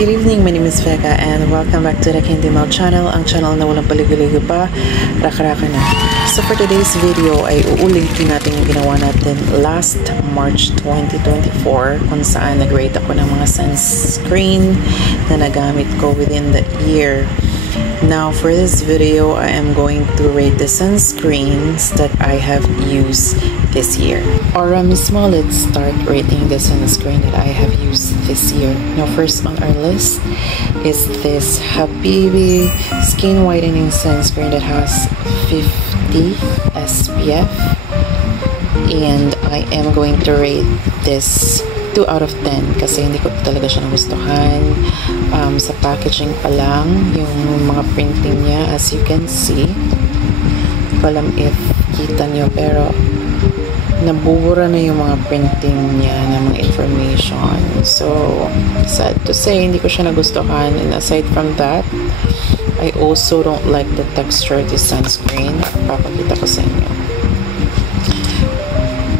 Good evening, my name is Vega and welcome back to the Candy Mel channel, ang channel na walang paligo-ligo pa, raka-raka na. So for today's video ay uulitin natin yung ginawa natin last March 2024 kung saan nag-rate ako ng mga sunscreen na nagamit ko within the year. Now for this video, I am going to rate the sunscreens that I have used this year. Ahora mismo, let's start rating the sunscreen that I have used this year. Now first on our list is this Habibi Skin Whitening Sunscreen that has 50 SPF. And I am going to rate this 2 out of 10 kasi hindi ko talaga siya nagustuhan. Sa packaging pa lang, yung mga printing niya, as you can see, hindi ko alam if kita nyo, pero nabubura na yung mga printing niya ng mga information. So, sad to say, hindi ko siya nagustuhan. And aside from that, I also don't like the texture of this sunscreen. Papakita ko sa inyo.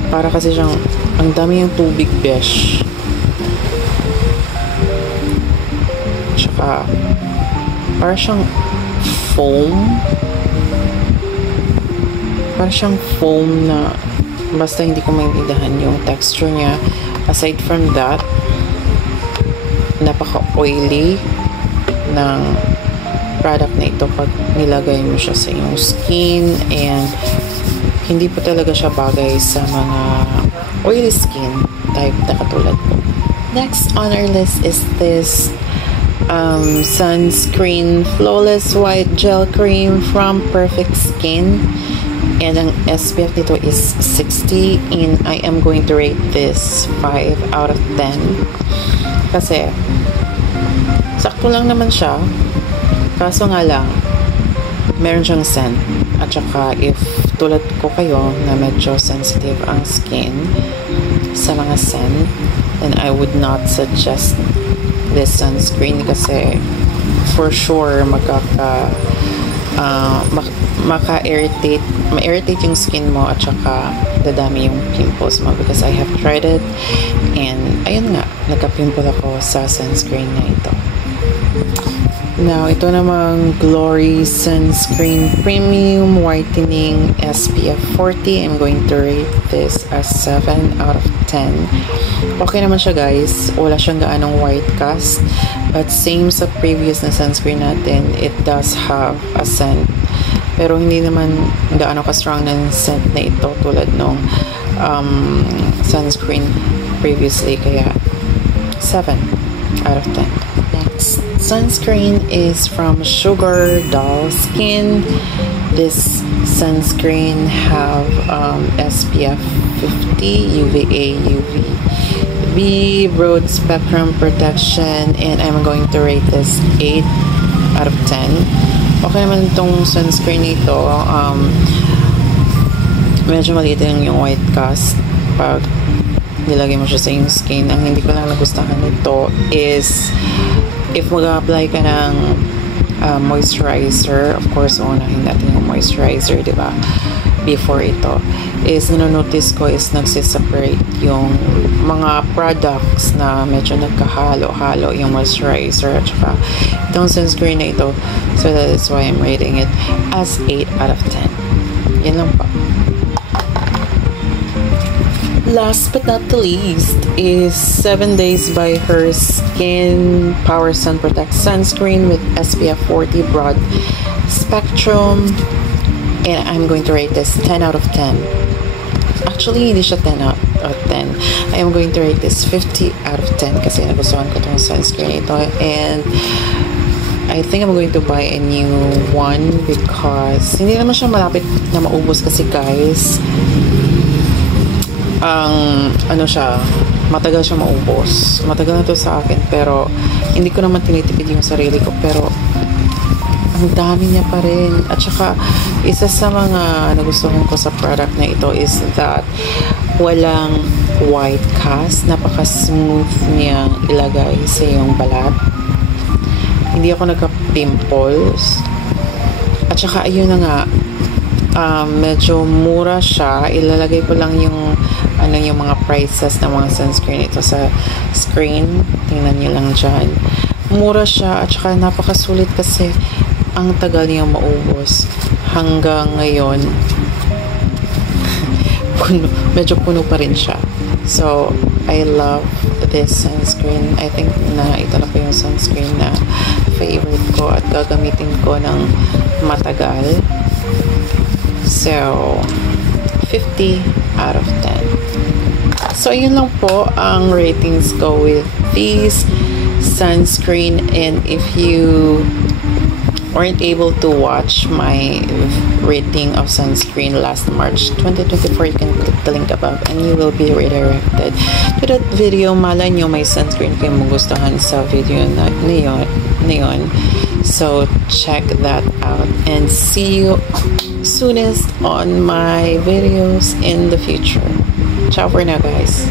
Para kasi siyang, ang dami yung tubig, besh. Tsaka, para siyang foam. Para siyang foam na basta hindi ko maintindihan yung texture niya. Aside from that, napaka-oily ng product na ito pag nilagay mo siya sa iyong skin, and hindi po talaga siya bagay sa mga oily skin type na katulad ko. Next on our list is this sunscreen Flawless White Gel Cream from Perfect Skin. And ang SPF nito is 60, and I am going to rate this 5 out of 10. Kasi, sakto lang naman siya. Kaso nga lang, meron siyang scent. At saka, if tulad ko kayo na medyo sensitive ang skin sa mga scent, then I would not suggest this sunscreen kasi for sure ma-irritate yung skin mo, at saka dadami yung pimples mo, because I have tried it and ayun nga, nagka-pimple ako sa sunscreen na ito. Now, ito namang Glory Sunscreen Premium Whitening SPF 40. I'm going to rate this as 7 out of 10. Okay naman siya, guys. Wala siyang gaanong white cast. But same sa previous na sunscreen natin, it does have a scent. Pero hindi naman gaano ka-strong ng scent na ito tulad nung sunscreen previously. Kaya 7 out of 10. Next sunscreen is from Sugar Doll Skin. This sunscreen have SPF 50, UVA, UVB, broad spectrum protection, and I'm going to rate this 8 out of 10. Okay naman itong sunscreen nito. Medyo maliit yung white cast pag nilagay mo siya sa yung skin. Ang hindi ko lang nagustuhan nito is if mag-apply ka ng moisturizer, of course, unahin natin yung moisturizer, di ba? Before ito, is nanonotice ko is nagsiseparate yung mga products na medyo nagkahalo-halo yung moisturizer at saka itong sunscreen na ito. So that is why I'm rating it as 8 out of 10. Yan lang pa. Last but not the least is 7 Days by Her Skin Power Sun Protect Sunscreen with SPF 40 Broad Spectrum, and I'm going to rate this 10 out of 10. Actually, hindi siya 10 out of 10. I am going to rate this 50 out of 10 kasi nagustuhan ko itong sunscreen ito, and I think I'm going to buy a new one because hindi naman siya malapit na maubos kasi, guys. Ano siya, matagal siya maubos. Matagal na to sa akin, pero hindi ko naman tinitipid yung sarili ko, pero ang dami niya pa rin. At saka, isa sa mga nagustuhan ko sa product na ito is that walang white cast. Napaka-smooth niya ilagay sa iyong balat. Hindi ako nagka-pimples. At saka, ayun na nga, medyo mura siya. Ilalagay ko lang yung yung mga prices ng mga sunscreen ito sa screen. Tingnan nyo lang dyan. mura siya at saka napakasulit kasi ang tagal niya maubos. Hanggang ngayon, medyo puno pa rin siya. So, I love this sunscreen. I think na ito na po yung sunscreen na favorite ko at gagamitin ko ng matagal. So, 50 out of 10. So, yun lang po ang ratings ko with this sunscreen. And if you weren't able to watch my rating of sunscreen last March 2024, you can click the link above and you will be redirected to that video. Malay nyo may sunscreen kayo magustuhan sa video na yun. So check that out and see you soonest on my videos in the future. Ciao for now, guys.